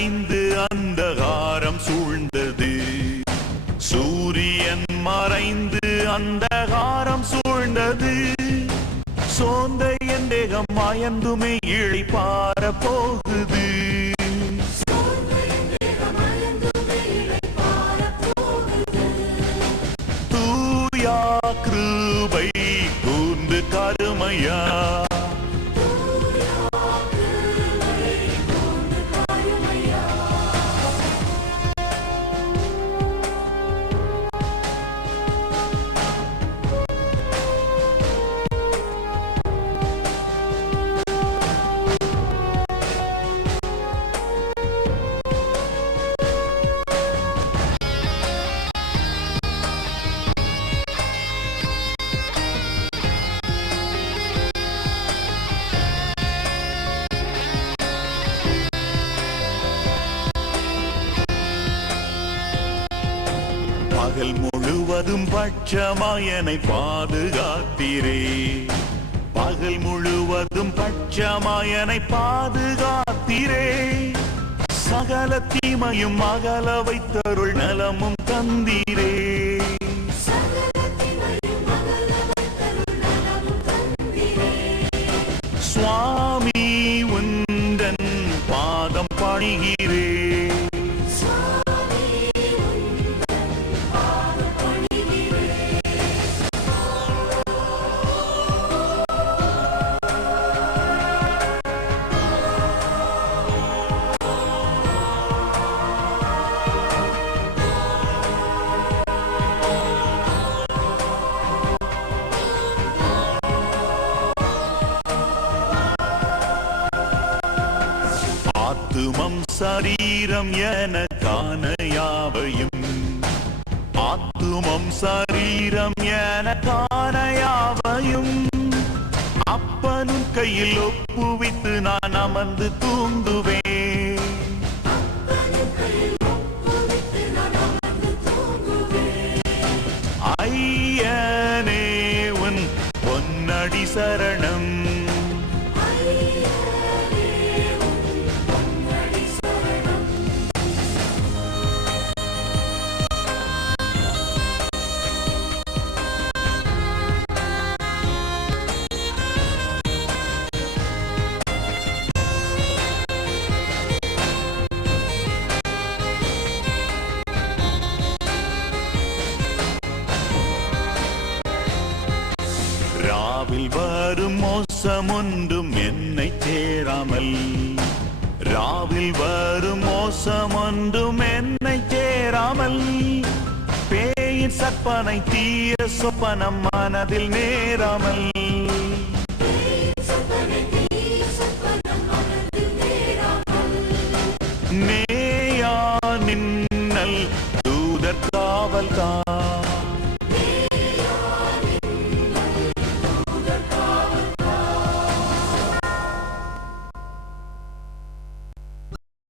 மறைந்து அந்தகாரம் சூழ்ந்தது. சூரியன் மறைந்து அந்தகாரம் சூழ்ந்தது. சோர்ந்த என் தேகம் மாயந்துமே இளைப்பாற போகுது. தூயா கிருபை கூர்ந்து கருமையா பகல் முழுவதும் பட்சமாயனை பாதுகாத்தீரே. பகல் முழுவதும் பட்சமாயனை பாதுகாத்தீரே. சகல தீமையும் அகல வைத்தருள் நலமும் தந்தீரே. சுவாமி உந்தன் பாதம் பணிகிறே. ஆத்துமம் சரீரம் எனக்கான யாவையும், ஆத்துமம் சரீரம் எனக்கான யாவையும் அப்பனும் கையில் ஒப்புவித்து நான் அமர்ந்து தூங்குவேன். ஐயனே உன் பொன்னடி சரணம். ராவில் வரும் மோசம் ஒன்றும் என்னை சேராமல், ராவில் வரும் மோசம் ஒன்றும் என்னை சேராமல், பேயின் சற்பனை தீய சொப்பனம் மனதில் நேராமல்,